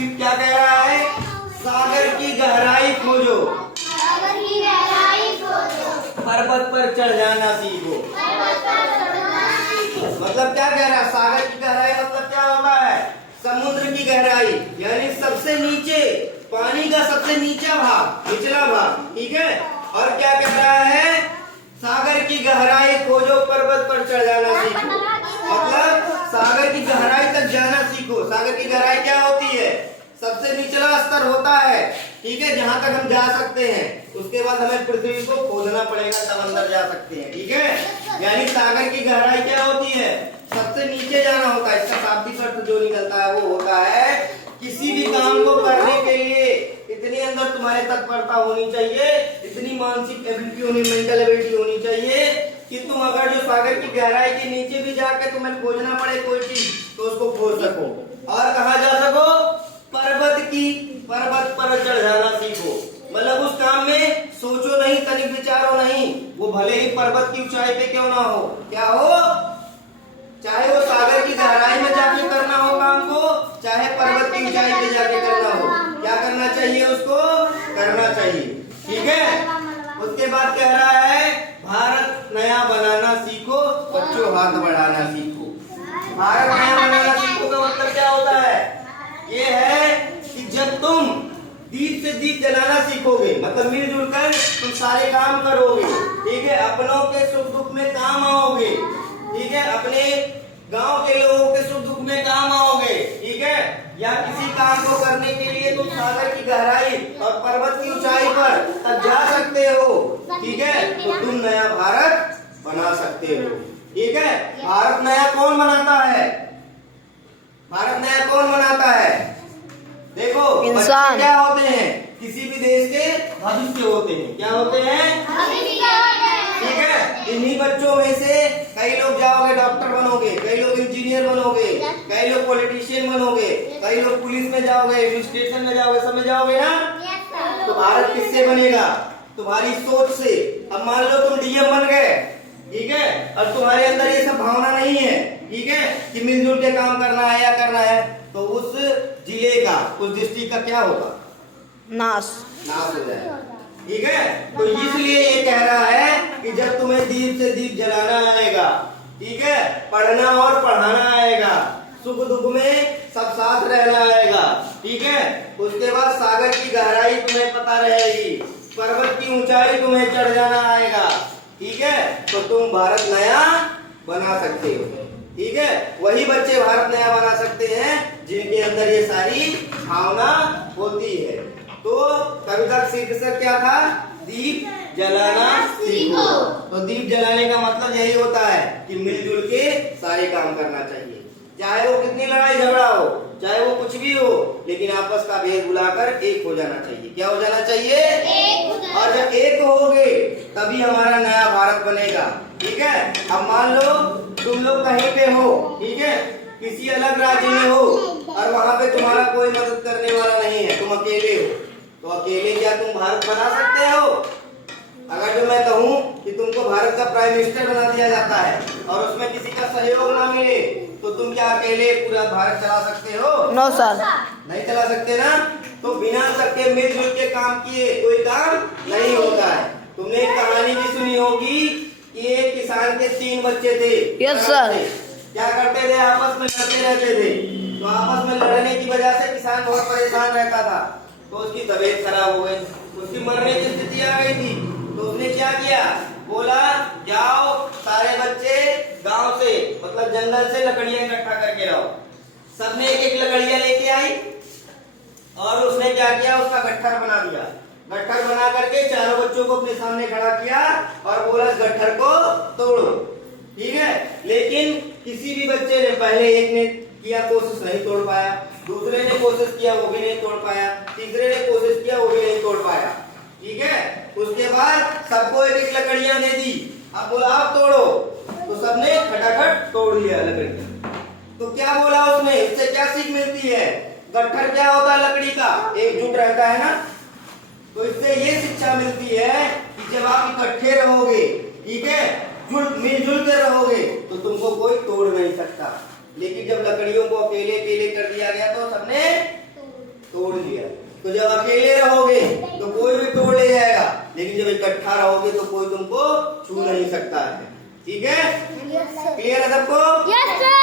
क्या कह रहा है? सागर की गहराई खोजो, सागर की गहराई खोजो, पर्वत पर चढ़ जाना सीखो। पर्वत पर चढ़ना सीखो। मतलब क्या कह रहा है? सागर की गहराई मतलब क्या होता है? समुद्र की गहराई, यानी सबसे नीचे, पानी का सबसे नीचा भाग, निचला भाग, ठीक है। और क्या कह रहा है? सागर की गहराई खोजो, पर्वत पर चढ़ जाना सीखो। मतलब सागर की गहराई तक जाना सीखो। सागर की गहराई क्या होती है? सबसे निचला स्तर होता है, ठीक है, जहां तक हम जा सकते हैं। उसके बाद हमें पृथ्वी को खोदना पड़ेगा, तब अंदर जा सकते हैं, ठीक है। यानी सागर की गहराई क्या होती है? सबसे नीचे जाना होता है। इसका शाब्दिक अर्थ जो निकलता है वो होता है किसी भी काम को करने के लिए इतनी अंदर तुम्हारे तत्परता होनी चाहिए, इतनी मानसिक एबिलिटी होनी, मेंटल एबिलिटी होनी चाहिए कि तुम अगर जो सागर की गहराई के नीचे भी जाके तुम्हें खोजना पड़े कोई चीज तो उसको खोज सको। और कहा जा सको? पर्वत पर चढ़ जाना सीखो। मतलब उस काम में सोचो नहीं, तनिक विचारो नहीं, वो भले ही पर्वत की ऊंचाई पे क्यों ना हो, क्या हो, चाहे वो सागर की गहराई में जाके करना हो काम को, चाहे पर्वत की ऊंचाई पे जाके करना हो, क्या करना चाहिए? उसको करना चाहिए, ठीक है। उसके बाद कह रहा है भारत नया बनाना सीखो, बच्चों हाथ बढ़ाना सीखो। भारत नया बनाना सीखो का मतलब क्या होता है? ये है कि जब तुम दीप से दीप जलाना सीखोगे, मतलब मिलजुल कर तुम सारे काम करोगे, ठीक है, अपनों के सुख दुख में काम आओगे, ठीक है, अपने गांव के लोगों के सुख दुख में काम आओगे, ठीक है। या किसी काम को करने के लिए तुम सागर की गहराई और पर्वत की ऊंचाई पर तब जा सकते हो, ठीक है, तो तुम नया भारत बना सकते हो, ठीक है। भारत नया कौन बनाता है? भारत नया कौन बनाता है? देखो, इंसान। क्या होते हैं? किसी भी देश के भविष्य होते हैं। क्या होते हैं? ठीक है। इन्हीं बच्चों में से कई लोग जाओगे डॉक्टर बनोगे, कई लोग इंजीनियर बनोगे, कई लोग पॉलिटिशियन बनोगे, कई लोग पुलिस में जाओगे, एडमिनिस्ट्रेशन में जाओगे, सब में जाओगे ना। तो भारत किससे बनेगा? तुम्हारी सोच से। अब मान लो तुम डीएम बन गए, ठीक है, और तुम्हारे अंदर ये सब भावना नहीं है, ठीक है, कि मिलजुल के काम करना है या करना है, तो उस जिले का, उस डिस्ट्रिक्ट का क्या होगा? नाश हो जाएगा, ठीक है। तो इसलिए ये कह रहा है कि जब तुम्हें दीप से दीप जलाना आएगा, ठीक है, पढ़ना और पढ़ाना आएगा, सुख दुख में सब साथ रहना आएगा, ठीक है, उसके बाद सागर की गहराई तुम्हें पता रहेगी, पर्वत की ऊंचाई तुम्हें चढ़ जाना आएगा, ठीक है, तो तुम भारत नया बना सकते हो, ठीक है। वही बच्चे भारत नया बना सकते हैं जिनके अंदर ये सारी भावना होती है। तो कविता का शीर्षक क्या था? दीप जलाना सीखो। तो दीप जलाने का मतलब यही होता है कि मिलजुल के सारे काम करना चाहिए, चाहे वो कितनी लड़ाई झगड़ा हो, चाहे वो कुछ भी हो, लेकिन आपस का भेद भुलाकर एक हो जाना चाहिए। क्या हो जाना चाहिए? और जब एक होगे तभी हमारा नया भारत बनेगा, ठीक है। अब मान लो तुम लोग कहीं पे हो, ठीक है, किसी अलग राज्य में हो और वहां पे तुम्हारा कोई मदद करने वाला नहीं है, तुम अकेले हो, तो अकेले क्या तुम भारत बना सकते हो? अगर जो मैं कहूँ कि तुमको भारत का प्राइम मिनिस्टर बना दिया जाता है और उसमें किसी का सहयोग ना मिले, तो तुम क्या अकेले पूरा भारत चला सकते हो? नो सर, नहीं चला सकते ना। तो बिना सबके मिलजुल के काम किए कोई काम नहीं होता है। तुमने एक कहानी भी सुनी होगी कि एक किसान के 3 बच्चे थे। Yes sir. क्या करते थे? आपस में लड़ते रहते थे। तो आपस में लड़ने की वजह से किसान बहुत परेशान रहता था, तो उसकी तबीयत खराब हो गई, उसकी मरने की स्थिति आ गई थी। तो उसने क्या किया? बोला जाओ सारे बच्चे गांव से, मतलब जंगल से लकड़ियां इकट्ठा करके लाओ। सबने एक एक लकड़ियां लेके आई और उसने क्या किया? उसका गट्ठर बना दिया। गट्ठर बना करके चारों बच्चों को अपने सामने खड़ा किया और बोला गट्ठर को तोड़ो, ठीक है। लेकिन किसी भी बच्चे ने, पहले एक ने किया कोशिश, नहीं तोड़ पाया, दूसरे ने कोशिश किया वो भी नहीं तोड़ पाया, तीसरे ने कोशिश किया वो भी नहीं तोड़ पाया, ठीक है। उसके बाद सबको एक एक लकड़ियां दे दी। अब बोला आप तोड़ो, तो सबने खटाखट तोड़ लिया लकड़ियां। तो क्या बोला उसने? इससे क्या सीख मिलती है? गट्ठर क्या होता है? लकड़ी का एकजुट रहता है ना। तो इससे ये शिक्षा मिलती है कि जब आप इकट्ठे रहोगे, ठीक है, मिलजुल कर रहोगे, तो तुमको कोई तोड़ नहीं सकता। लेकिन जब लकड़ियों को अकेले अकेले कर दिया गया तो सबने तो जब अकेले रहोगे तो कोई भी तोड़ ले जाएगा, लेकिन जब इकट्ठा रहोगे तो कोई तुमको छू नहीं सकता है। ठीक है, क्लियर है सबको? Yes sir.